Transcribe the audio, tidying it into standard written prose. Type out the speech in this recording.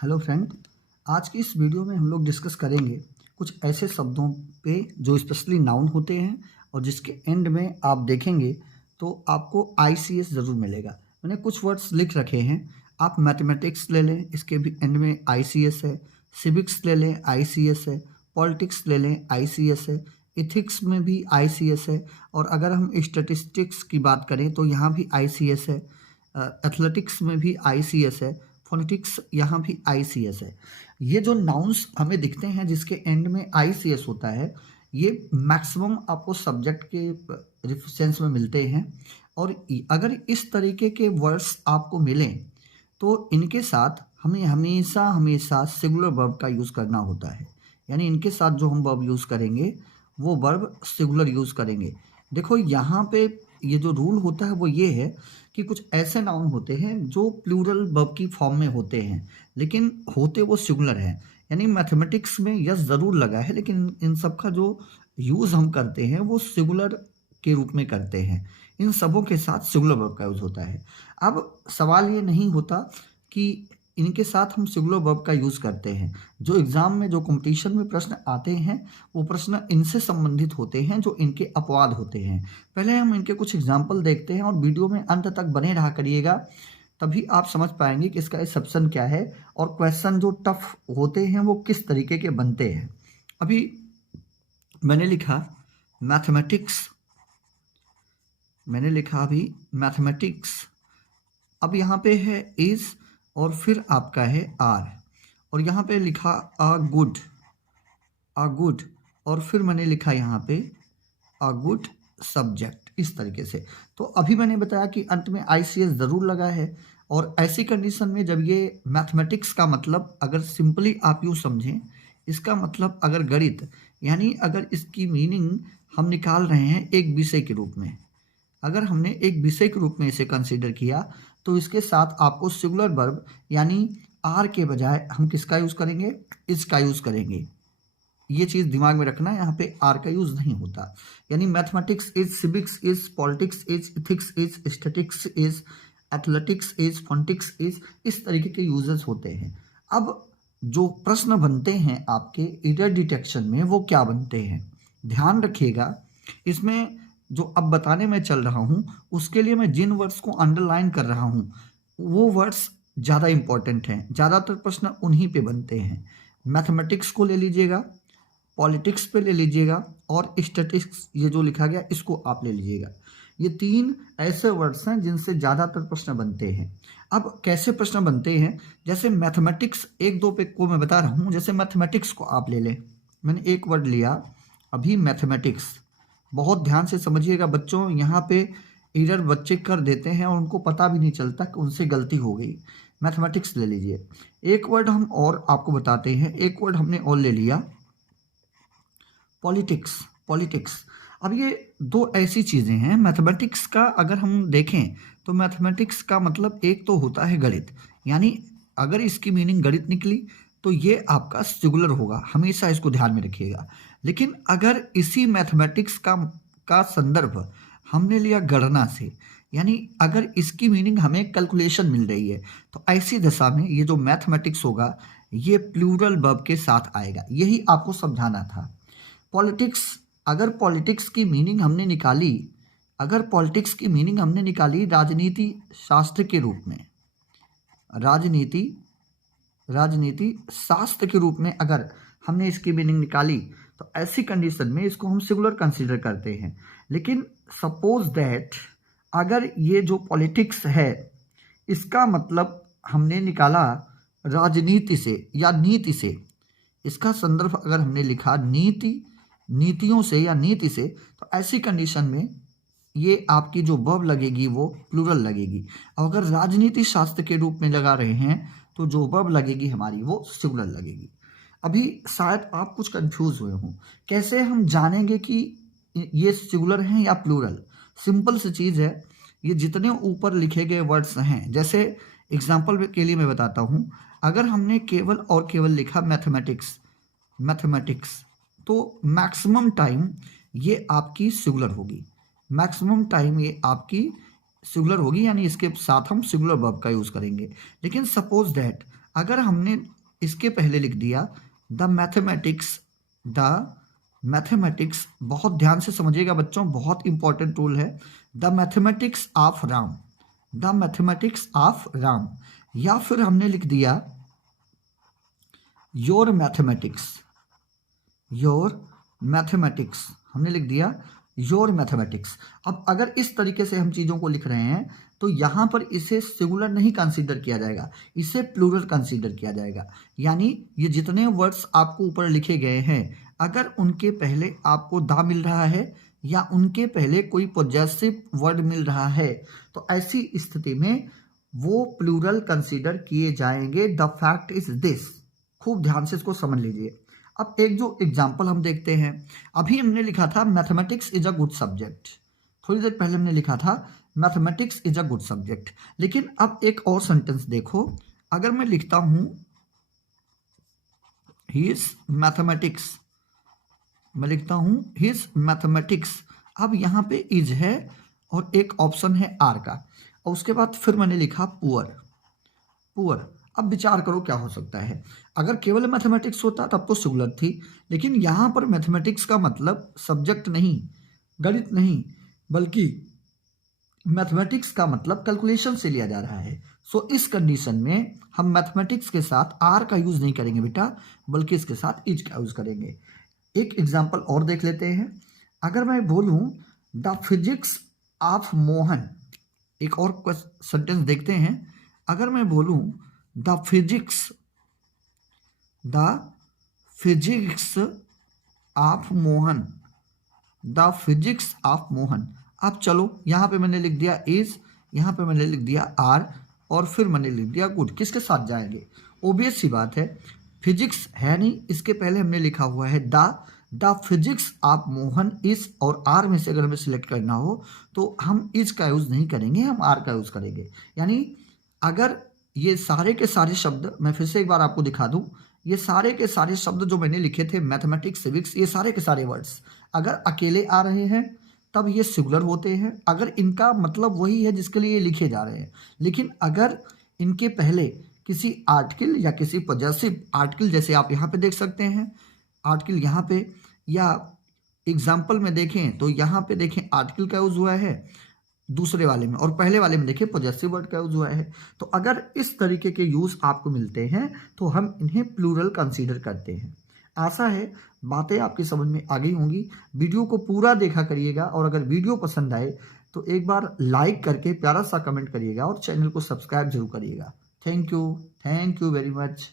Hello friend. आज की इस वीडियो में हम लोग डिस्कस करेंगे कुछ ऐसे शब्दों पे जो स्पेशली नाउन होते हैं और जिसके एंड में आप देखेंगे तो आपको ICS ज़रूर मिलेगा। मैंने कुछ वर्ड्स लिख रखे हैं, आप मैथमेटिक्स ले लें, इसके भी एंड में ICS है। सिविक्स ले लें, ICS है। पॉलिटिक्स ले लें, ICS है। इथिक्स में भी ICS है। और अगर हम स्टैटिस्टिक्स की बात करें तो यहाँ भी ICS है। एथलेटिक्स में भी ICS है। फोनेटिक्स यहाँ भी ICS है। ये जो नाउन्स हमें दिखते हैं जिसके एंड में ICS होता है, ये मैक्सिमम आपको सब्जेक्ट के रेफरेंस में मिलते हैं। और अगर इस तरीके के वर्ड्स आपको मिलें तो इनके साथ हमें हमेशा हमेशा सिंगुलर वर्ब का यूज़ करना होता है। यानी इनके साथ जो हम वर्ब यूज़ करेंगे वो वर्ब सिंगुलर यूज़ करेंगे। देखो यहाँ पे ये जो रूल होता है वो ये है कि कुछ ऐसे नाउन होते हैं जो प्लूरल वर्ब की फॉर्म में होते हैं, लेकिन होते वो सिंगुलर हैं। यानी मैथमेटिक्स में यस ज़रूर लगा है, लेकिन इन सब का जो यूज़ हम करते हैं वो सिंगुलर के रूप में करते हैं। इन सबों के साथ सिंगुलर वर्ब का यूज़ होता है। अब सवाल ये नहीं होता कि इनके साथ हम सिंगुलर वर्ब का यूज़ करते हैं। जो एग्ज़ाम में जो कंपटीशन में प्रश्न आते हैं वो प्रश्न इनसे संबंधित होते हैं जो इनके अपवाद होते हैं। पहले हम इनके कुछ एग्जाम्पल देखते हैं और वीडियो में अंत तक बने रहा करिएगा, तभी आप समझ पाएंगे कि इसका एक्सेप्शन क्या है और क्वेश्चन जो टफ होते हैं वो किस तरीके के बनते हैं। अभी मैंने लिखा मैथमेटिक्स, मैंने लिखा अभी मैथमेटिक्स। अब यहाँ पे है इज और फिर आपका है आर, और यहाँ पे लिखा अ गुड, अ गुड, और फिर मैंने लिखा यहाँ पे अ गुड सब्जेक्ट, इस तरीके से। तो अभी मैंने बताया कि अंत में ICS ज़रूर लगा है। और ऐसी कंडीशन में जब ये मैथमेटिक्स का मतलब अगर सिंपली आप यूँ समझें, इसका मतलब अगर गणित, यानी अगर इसकी मीनिंग हम निकाल रहे हैं एक विषय के रूप में, अगर हमने एक विषय के रूप में इसे कंसीडर किया तो इसके साथ आपको सिंगुलर वर्ब यानी आर के बजाय हम किसका यूज़ करेंगे, इसका यूज़ करेंगे। ये चीज़ दिमाग में रखना, यहाँ पे आर का यूज़ नहीं होता। यानी mathematics is, civics is, politics is, ethics is, statics is, athletics is, phonetics is, इस तरीके के यूजेस होते हैं। अब जो प्रश्न बनते हैं आपके एरर डिटेक्शन में वो क्या बनते हैं, ध्यान रखिएगा। इसमें जो अब बताने में चल रहा हूँ उसके लिए मैं जिन वर्ड्स को अंडरलाइन कर रहा हूँ वो वर्ड्स ज़्यादा इंपॉर्टेंट हैं। ज़्यादातर प्रश्न उन्हीं पे बनते हैं। मैथमेटिक्स को ले लीजिएगा, पॉलिटिक्स पे ले लीजिएगा, और स्टैटिस्टिक्स ये जो लिखा गया इसको आप ले लीजिएगा। ये तीन ऐसे वर्ड्स हैं जिनसे ज़्यादातर प्रश्न बनते हैं। अब कैसे प्रश्न बनते हैं, जैसे मैथमेटिक्स एक दो पे को मैं बता रहा हूँ। जैसे मैथमेटिक्स को आप ले लें, मैंने एक वर्ड लिया अभी मैथमेटिक्स। बहुत ध्यान से समझिएगा बच्चों, यहाँ पे एरर बच्चे कर देते हैं और उनको पता भी नहीं चलता कि उनसे गलती हो गई। मैथमेटिक्स ले लीजिए। एक वर्ड हम और आपको बताते हैं, एक वर्ड हमने और ले लिया पॉलिटिक्स, पॉलिटिक्स। अब ये दो ऐसी चीज़ें हैं, मैथमेटिक्स का अगर हम देखें तो मैथमेटिक्स का मतलब एक तो होता है गणित, यानी अगर इसकी मीनिंग गणित निकली तो ये आपका सिंगुलर होगा, हमेशा इसको ध्यान में रखिएगा। लेकिन अगर इसी मैथमेटिक्स का संदर्भ हमने लिया गणना से, यानी अगर इसकी मीनिंग हमें कैलकुलेशन मिल रही है, तो ऐसी दशा में ये जो मैथमेटिक्स होगा ये प्लूरल वर्ब के साथ आएगा। यही आपको समझाना था। पॉलिटिक्स, अगर पॉलिटिक्स की मीनिंग हमने निकाली, अगर पॉलिटिक्स की मीनिंग हमने निकाली राजनीति शास्त्र के रूप में, राजनीति, राजनीति शास्त्र के रूप में अगर हमने इसकी मीनिंग निकाली तो ऐसी कंडीशन में इसको हम सिंगुलर कंसीडर करते हैं। लेकिन सपोज दैट अगर ये जो पॉलिटिक्स है इसका मतलब हमने निकाला राजनीति से या नीति से, इसका संदर्भ अगर हमने लिखा नीति, नीतियों से या नीति से, तो ऐसी कंडीशन में ये आपकी जो वर्ब लगेगी वो प्लूरल लगेगी। और अगर राजनीति शास्त्र के रूप में लगा रहे हैं तो जो वर्ब लगेगी हमारी वो सिंगुलर लगेगी। अभी शायद आप कुछ कंफ्यूज हुए हों, कैसे हम जानेंगे कि ये सिंगुलर हैं या प्लूरल। सिंपल सी चीज़ है, ये जितने ऊपर लिखे गए वर्ड्स हैं, जैसे एग्जाम्पल के लिए मैं बताता हूँ, अगर हमने केवल और केवल लिखा मैथमेटिक्स, मैथमेटिक्स, तो मैक्सिमम टाइम ये आपकी सिंगुलर होगी, मैक्सिमम टाइम ये आपकी सिंगुलर होगी, यानी इसके साथ हम सिंगुलर वर्ब का यूज़ करेंगे। लेकिन सपोज दैट अगर हमने इसके पहले लिख दिया द मैथमेटिक्स, बहुत ध्यान से समझिएगा बच्चों, बहुत इंपॉर्टेंट रूल है। The mathematics of Ram, the mathematics of Ram, या फिर हमने लिख दिया योर मैथमेटिक्स, हमने लिख दिया योर मैथमेटिक्स। अब अगर इस तरीके से हम चीज़ों को लिख रहे हैं तो यहाँ पर इसे सिंगुलर नहीं कंसीडर किया जाएगा, इसे प्लूरल कंसीडर किया जाएगा। यानी ये जितने वर्ड्स आपको ऊपर लिखे गए हैं, अगर उनके पहले आपको द मिल रहा है या उनके पहले कोई पॉजेसिव वर्ड मिल रहा है, तो ऐसी स्थिति में वो प्लूरल कंसीडर किए जाएंगे। The fact is this. खूब ध्यान से इसको समझ लीजिए। अब एक जो एग्जाम्पल हम देखते हैं, अभी हमने लिखा था mathematics is a good subject, थोड़ी देर पहले हमने लिखा था mathematics is a good subject. लेकिन अब एक और सेंटेंस देखो, अगर मैं लिखता हूं हिज मैथमेटिक्स, मैं लिखता हूं हिज मैथमेटिक्स, अब यहां पे इज है और एक ऑप्शन है आर का, और उसके बाद फिर मैंने लिखा पुअर। अब विचार करो क्या हो सकता है। अगर केवल मैथमेटिक्स होता तब तो सिंगुलर थी, लेकिन यहाँ पर मैथमेटिक्स का मतलब सब्जेक्ट नहीं, गणित नहीं, बल्कि मैथमेटिक्स का मतलब कैलकुलेशन से लिया जा रहा है। सो इस कंडीशन में हम मैथमेटिक्स के साथ आर का यूज नहीं करेंगे बेटा, बल्कि इसके साथ इज का यूज करेंगे। एक एग्जाम्पल और देख लेते हैं। अगर मैं बोलूं द फिजिक्स ऑफ मोहन, एक और सेंटेंस देखते हैं। अगर मैं बोलूं the physics of Mohan, the physics of Mohan. अब चलो यहाँ पे मैंने लिख दिया इज, यहाँ पे मैंने लिख दिया आर, और फिर मैंने लिख दिया गुड। किसके साथ जाएंगे? ओबियस सी बात है, फिजिक्स है नहीं, इसके पहले हमने लिखा हुआ है the physics of Mohan is, और आर में से अगर हमें सिलेक्ट करना हो तो हम इज का यूज नहीं करेंगे, हम आर का यूज करेंगे। यानी अगर ये सारे के सारे शब्द, मैं फिर से एक बार आपको दिखा दूं, ये सारे के सारे शब्द जो मैंने लिखे थे मैथमेटिक्स, सिविक्स, ये सारे के सारे वर्ड्स अगर अकेले आ रहे हैं तब ये सिंगुलर होते हैं, अगर इनका मतलब वही है जिसके लिए ये लिखे जा रहे हैं। लेकिन अगर इनके पहले किसी आर्टिकल या किसी पॉजेसिव आर्टिकल, जैसे आप यहाँ पे देख सकते हैं आर्टिकल यहाँ पे, या एग्जाम्पल में देखें तो यहाँ पे देखें आर्टिकल का यूज हुआ है दूसरे वाले में, और पहले वाले में देखिए पॉजेसिव वर्ड का यूज हुआ है। तो अगर इस तरीके के यूज आपको मिलते हैं तो हम इन्हें प्लूरल कंसीडर करते हैं। आशा है बातें आपकी समझ में आ गई होंगी। वीडियो को पूरा देखा करिएगा, और अगर वीडियो पसंद आए तो एक बार लाइक करके प्यारा सा कमेंट करिएगा और चैनल को सब्सक्राइब जरूर करिएगा। Thank you very much.